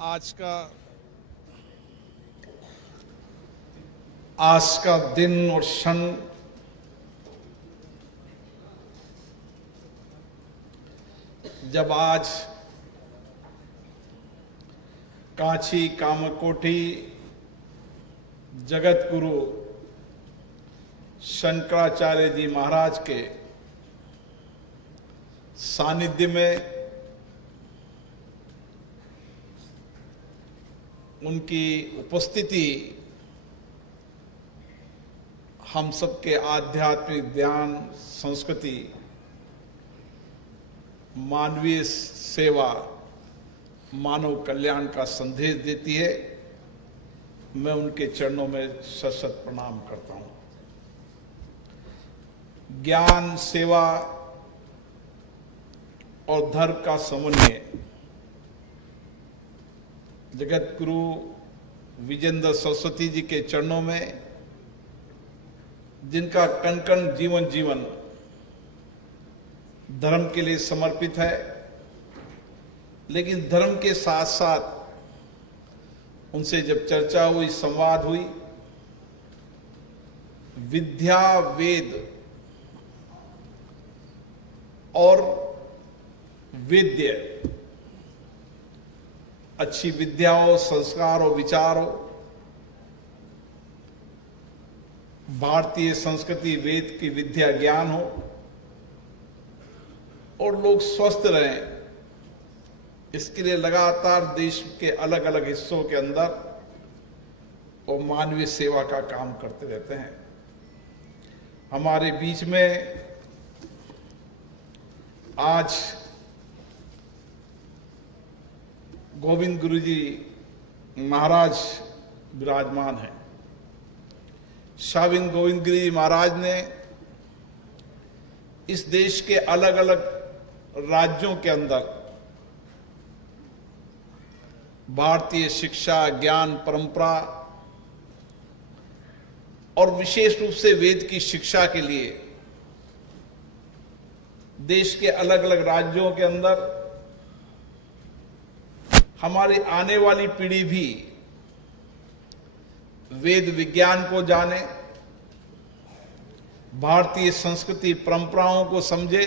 आज का दिन और क्षण जब आज काशी कामकोटी जगत गुरु शंकराचार्य जी महाराज के सानिध्य में उनकी उपस्थिति हम सबके आध्यात्मिक ज्ञान, संस्कृति, मानवीय सेवा, मानव कल्याण का संदेश देती है। मैं उनके चरणों में शत शत प्रणाम करता हूं। ज्ञान, सेवा और धर्म का समन्वय जगत गुरु विजेंद्र सरस्वती जी के चरणों में, जिनका कण कण जीवन धर्म के लिए समर्पित है, लेकिन धर्म के साथ साथ उनसे जब चर्चा हुई, संवाद हुई, विद्या, वेद और वेद्य, अच्छी विद्या हो, संस्कार हो, विचार हो, भारतीय संस्कृति, वेद की विद्या, ज्ञान हो और लोग स्वस्थ रहें, इसके लिए लगातार देश के अलग अलग हिस्सों के अंदर वो मानवीय सेवा का काम करते रहते हैं। हमारे बीच में आज गोविंद गुरु जी महाराज विराजमान हैं। शाविन गोविंद गुरु जी महाराज ने इस देश के अलग अलग राज्यों के अंदर भारतीय शिक्षा, ज्ञान, परंपरा और विशेष रूप से वेद की शिक्षा के लिए देश के अलग अलग राज्यों के अंदर हमारी आने वाली पीढ़ी भी वेद विज्ञान को जाने, भारतीय संस्कृति परंपराओं को समझे,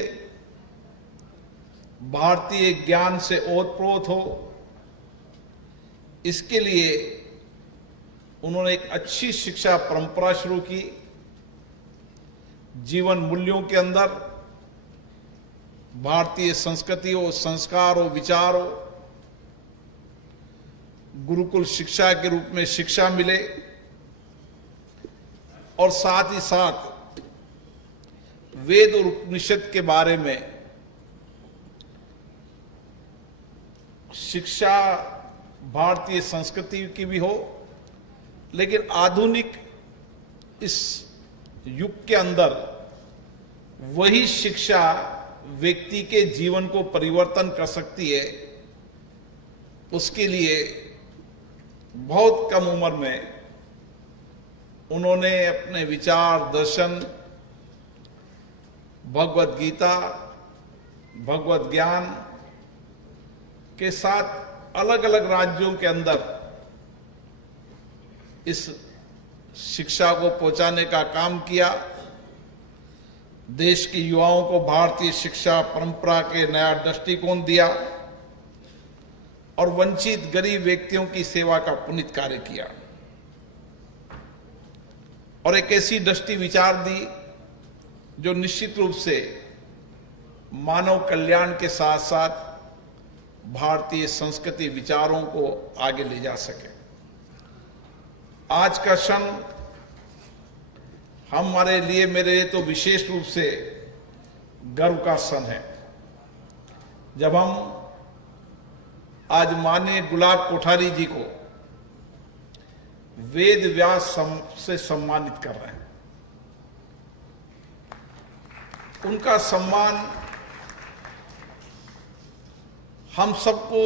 भारतीय ज्ञान से ओतप्रोत हो, इसके लिए उन्होंने एक अच्छी शिक्षा परंपरा शुरू की। जीवन मूल्यों के अंदर भारतीय संस्कृति हो, संस्कार हो, विचार हो, गुरुकुल शिक्षा के रूप में शिक्षा मिले और साथ ही साथ वेद और उपनिषद के बारे में शिक्षा भारतीय संस्कृति की भी हो, लेकिन आधुनिक इस युग के अंदर वही शिक्षा व्यक्ति के जीवन को परिवर्तन कर सकती है। उसके लिए बहुत कम उम्र में उन्होंने अपने विचार, दर्शन, भगवत गीता, भगवत ज्ञान के साथ अलग अलग राज्यों के अंदर इस शिक्षा को पहुंचाने का काम किया। देश के युवाओं को भारतीय शिक्षा परंपरा के नया दृष्टिकोण दिया और वंचित गरीब व्यक्तियों की सेवा का पुनीत कार्य किया और एक ऐसी दृष्टि विचार दी जो निश्चित रूप से मानव कल्याण के साथ साथ भारतीय संस्कृति विचारों को आगे ले जा सके। आज का क्षण हमारे लिए, मेरे लिए तो विशेष रूप से गर्व का क्षण है, जब हम आज माननीय गुलाब कोठारी जी को वेद व्यास से सम्मानित कर रहे हैं। उनका सम्मान हम सबको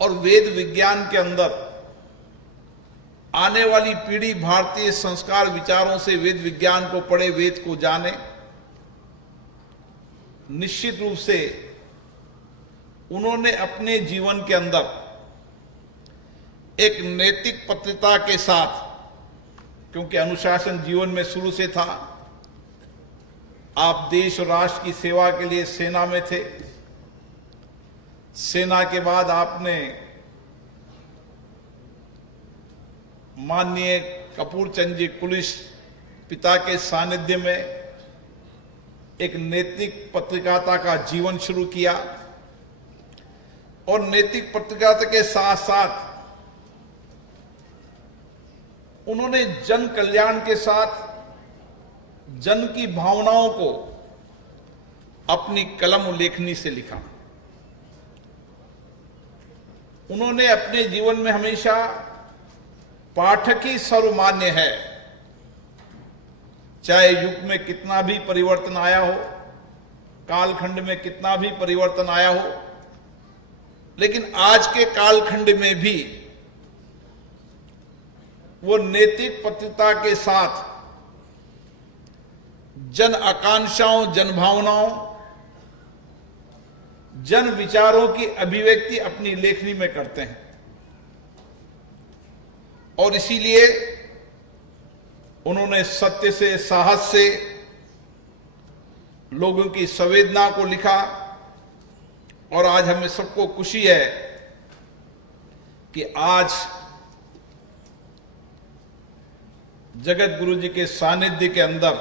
और वेद विज्ञान के अंदर आने वाली पीढ़ी भारतीय संस्कार विचारों से वेद विज्ञान को पढ़े, वेद को जाने, निश्चित रूप से उन्होंने अपने जीवन के अंदर एक नैतिक पत्रता के साथ, क्योंकि अनुशासन जीवन में शुरू से था, आप देश और राष्ट्र की सेवा के लिए सेना में थे। सेना के बाद आपने माननीय कपूर चंद जी कुलिश पिता के सानिध्य में एक नैतिक पत्रकारिता का जीवन शुरू किया और नैतिक पत्रकारिता के साथ साथ उन्होंने जन कल्याण के साथ जन की भावनाओं को अपनी कलम लेखनी से लिखा। उन्होंने अपने जीवन में हमेशा पाठक ही सर्वमान्य है, चाहे युग में कितना भी परिवर्तन आया हो, कालखंड में कितना भी परिवर्तन आया हो, लेकिन आज के कालखंड में भी वो नैतिक पत्रता के साथ जन आकांक्षाओं, जन भावनाओं, जन विचारों की अभिव्यक्ति अपनी लेखनी में करते हैं। और इसीलिए उन्होंने सत्य से, साहस से लोगों की संवेदना को लिखा। और आज हमें सबको खुशी है कि आज जगत गुरु जी के सानिध्य के अंदर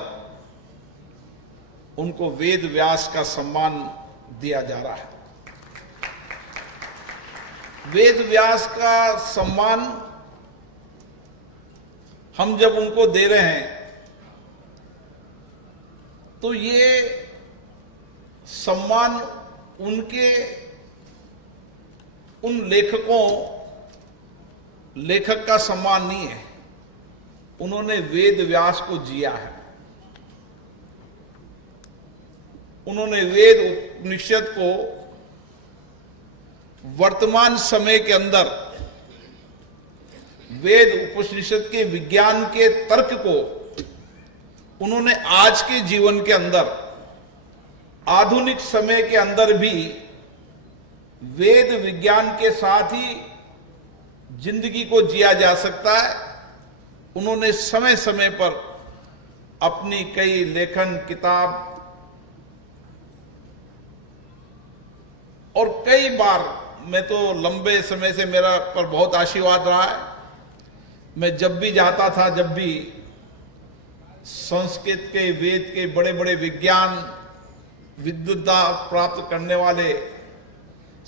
उनको वेद व्यास का सम्मान दिया जा रहा है। वेद व्यास का सम्मान हम जब उनको दे रहे हैं तो ये सम्मान उनके उन लेखक का सम्मान नहीं है, उन्होंने वेद व्यास को जिया है। उन्होंने वेद उपनिषद को वर्तमान समय के अंदर वेद उपनिषद के विज्ञान के तर्क को उन्होंने आज के जीवन के अंदर, आधुनिक समय के अंदर भी वेद विज्ञान के साथ ही जिंदगी को जिया जा सकता है। उन्होंने समय समय पर अपनी कई लेखन, किताब और कई बार, मैं तो लंबे समय से मेरा पर बहुत आशीर्वाद रहा है, मैं जब भी जाता था, जब भी संस्कृत के, वेद के बड़े बड़े विज्ञान, विद्वता प्राप्त करने वाले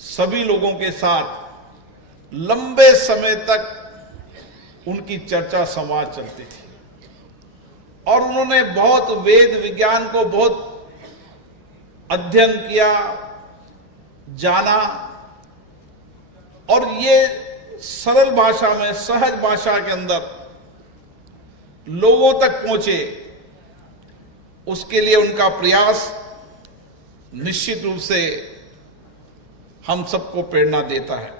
सभी लोगों के साथ लंबे समय तक उनकी चर्चा समाज चलती थी। और उन्होंने बहुत वेद विज्ञान को बहुत अध्ययन किया, जाना, और ये सरल भाषा में, सहज भाषा के अंदर लोगों तक पहुंचे, उसके लिए उनका प्रयास निश्चित रूप से हम सबको प्रेरणा देता है।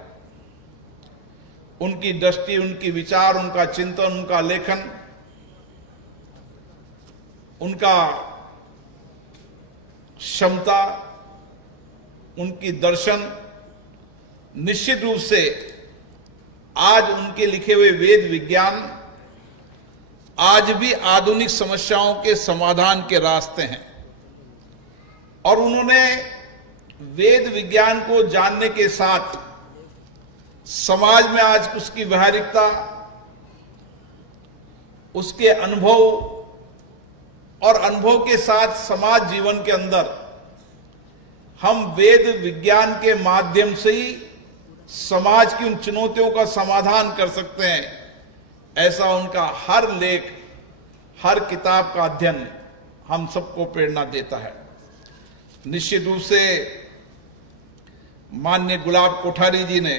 उनकी दृष्टि, उनकी विचार, उनका चिंतन, उनका लेखन, उनका क्षमता, उनकी दर्शन निश्चित रूप से आज उनके लिखे हुए वेद विज्ञान आज भी आधुनिक समस्याओं के समाधान के रास्ते हैं। और उन्होंने वेद विज्ञान को जानने के साथ समाज में आज उसकी व्यावहारिकता, उसके अनुभव और अनुभव के साथ समाज जीवन के अंदर हम वेद विज्ञान के माध्यम से ही समाज की उन चुनौतियों का समाधान कर सकते हैं, ऐसा उनका हर लेख, हर किताब का अध्ययन हम सबको प्रेरणा देता है। निश्चित रूप से माननीय गुलाब कोठारी जी ने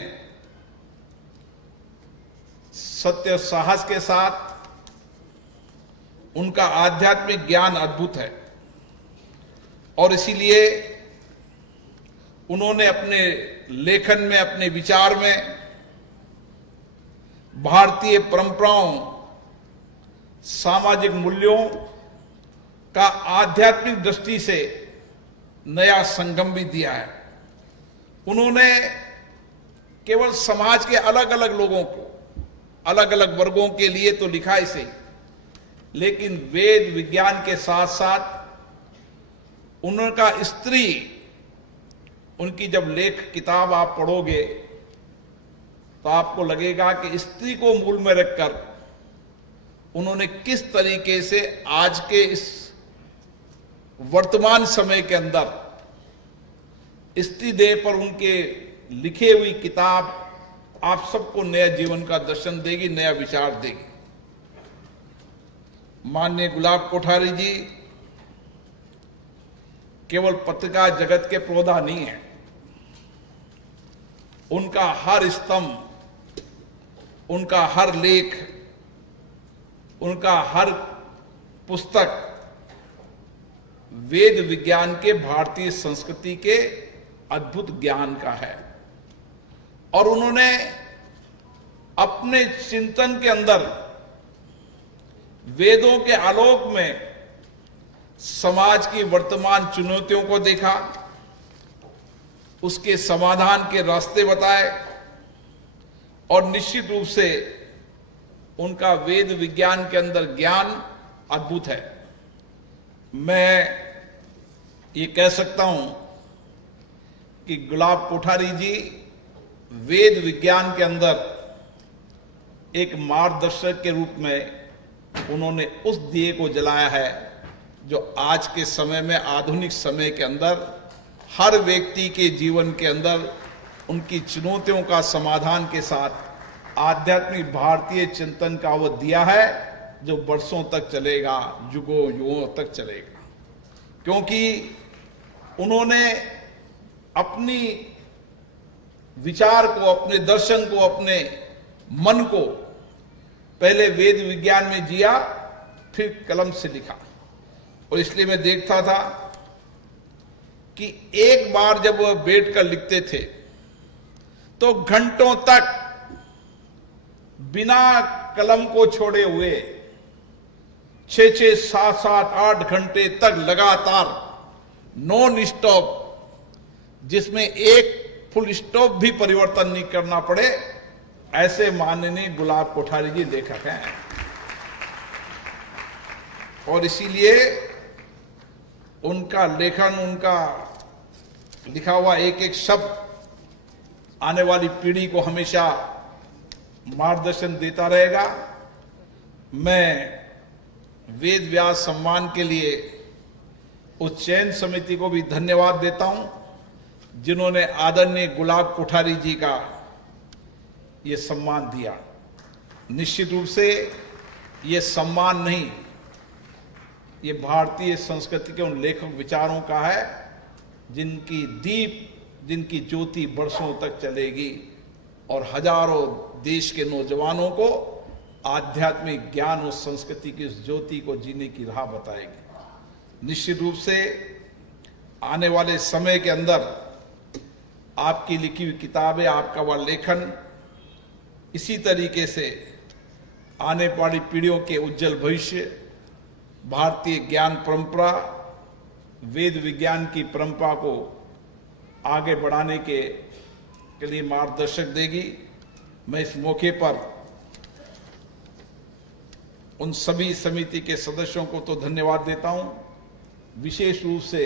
सत्य साहस के साथ, उनका आध्यात्मिक ज्ञान अद्भुत है और इसीलिए उन्होंने अपने लेखन में, अपने विचार में भारतीय परंपराओं, सामाजिक मूल्यों का आध्यात्मिक दृष्टि से नया संगम भी दिया है। उन्होंने केवल समाज के अलग अलग लोगों को, अलग अलग वर्गों के लिए तो लिखा इसे, लेकिन वेद विज्ञान के साथ साथ उनका स्त्री, उनकी जब लेख किताब आप पढ़ोगे तो आपको लगेगा कि स्त्री को मूल में रखकर उन्होंने किस तरीके से आज के इस वर्तमान समय के अंदर स्त्री देह पर उनके लिखे हुई किताब आप सबको नया जीवन का दर्शन देगी, नया विचार देगी। माननीय गुलाब कोठारी जी केवल पत्रिका जगत के प्रोधा नहीं है, उनका हर स्तंभ, उनका हर लेख, उनका हर पुस्तक वेद विज्ञान के, भारतीय संस्कृति के अद्भुत ज्ञान का है। और उन्होंने अपने चिंतन के अंदर वेदों के आलोक में समाज की वर्तमान चुनौतियों को देखा, उसके समाधान के रास्ते बताए, और निश्चित रूप से उनका वेद विज्ञान के अंदर ज्ञान अद्भुत है। मैं ये कह सकता हूं कि गुलाब कोठारी जी वेद विज्ञान के अंदर एक मार्गदर्शक के रूप में उन्होंने उस दिए को जलाया है जो आज के समय में, आधुनिक समय के अंदर हर व्यक्ति के जीवन के अंदर उनकी चुनौतियों का समाधान के साथ आध्यात्मिक भारतीय चिंतन का वो दिया है जो वर्षों तक चलेगा, युगों युगों तक चलेगा। क्योंकि उन्होंने अपनी विचार को, अपने दर्शन को, अपने मन को पहले वेद विज्ञान में जिया, फिर कलम से लिखा। और इसलिए मैं देखता था कि एक बार जब वह बैठकर लिखते थे तो घंटों तक बिना कलम को छोड़े हुए 6-6, 7-7, 8 घंटे तक लगातार नॉन स्टॉप, जिसमें एक फुल स्टॉप भी परिवर्तन नहीं करना पड़े, ऐसे माननीय गुलाब कोठारी जी लेखक हैं। और इसीलिए उनका लेखन, उनका लिखा हुआ एक एक शब्द आने वाली पीढ़ी को हमेशा मार्गदर्शन देता रहेगा। मैं वेद व्यास सम्मान के लिए उस चयन समिति को भी धन्यवाद देता हूं जिन्होंने आदरणीय गुलाब कोठारी जी का ये सम्मान दिया। निश्चित रूप से ये सम्मान नहीं, ये भारतीय संस्कृति के उन लेखक विचारों का है जिनकी दीप, जिनकी ज्योति वर्षों तक चलेगी और हजारों देश के नौजवानों को आध्यात्मिक ज्ञान और संस्कृति की उस ज्योति को जीने की राह बताएगी। निश्चित रूप से आने वाले समय के अंदर आपकी लिखी हुई किताबें, आपका वह लेखन इसी तरीके से आने वाली पीढ़ियों के उज्जवल भविष्य, भारतीय ज्ञान परंपरा, वेद विज्ञान की परंपरा को आगे बढ़ाने के लिए मार्गदर्शक देगी। मैं इस मौके पर उन सभी समिति के सदस्यों को तो धन्यवाद देता हूं, विशेष रूप से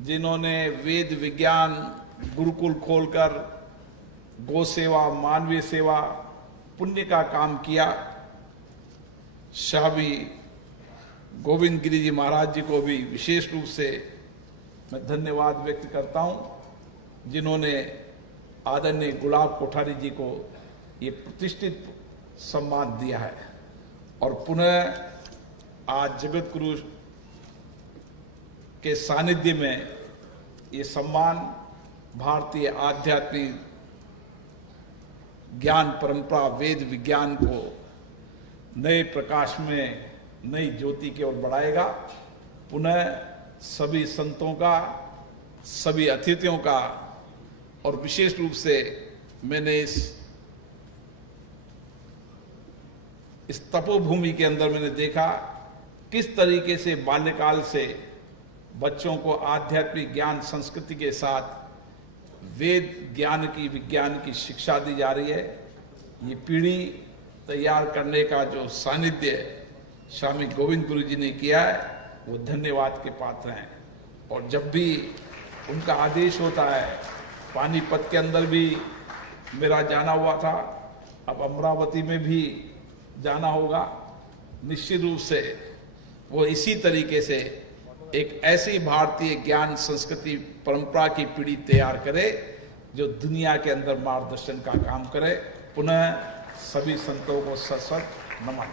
जिन्होंने वेद विज्ञान गुरुकुल खोलकर गौ सेवा, मानवीय सेवा, पुण्य का काम किया। स्वामी गोविंद गिरी जी महाराज जी को भी विशेष रूप से मैं धन्यवाद व्यक्त करता हूं जिन्होंने आदरणीय गुलाब कोठारी जी को ये प्रतिष्ठित सम्मान दिया है। और पुनः आज जगत गुरु के सानिध्य में ये सम्मान भारतीय आध्यात्मिक ज्ञान परंपरा, वेद विज्ञान को नए प्रकाश में, नई ज्योति की ओर बढ़ाएगा। पुनः सभी संतों का, सभी अतिथियों का और विशेष रूप से मैंने इस तपोभूमि के अंदर मैंने देखा किस तरीके से बाल्यकाल से बच्चों को आध्यात्मिक ज्ञान संस्कृति के साथ वेद ज्ञान की, विज्ञान की शिक्षा दी जा रही है। ये पीढ़ी तैयार करने का जो सानिध्य स्वामी गोविंद गुरु जी ने किया है, वो धन्यवाद के पात्र हैं। और जब भी उनका आदेश होता है, पानीपत के अंदर भी मेरा जाना हुआ था, अब अमरावती में भी जाना होगा। निश्चित रूप से वो इसी तरीके से एक ऐसी भारतीय ज्ञान संस्कृति परंपरा की पीढ़ी तैयार करे जो दुनिया के अंदर मार्गदर्शन का काम करे। पुनः सभी संतों को सशक्त नमन।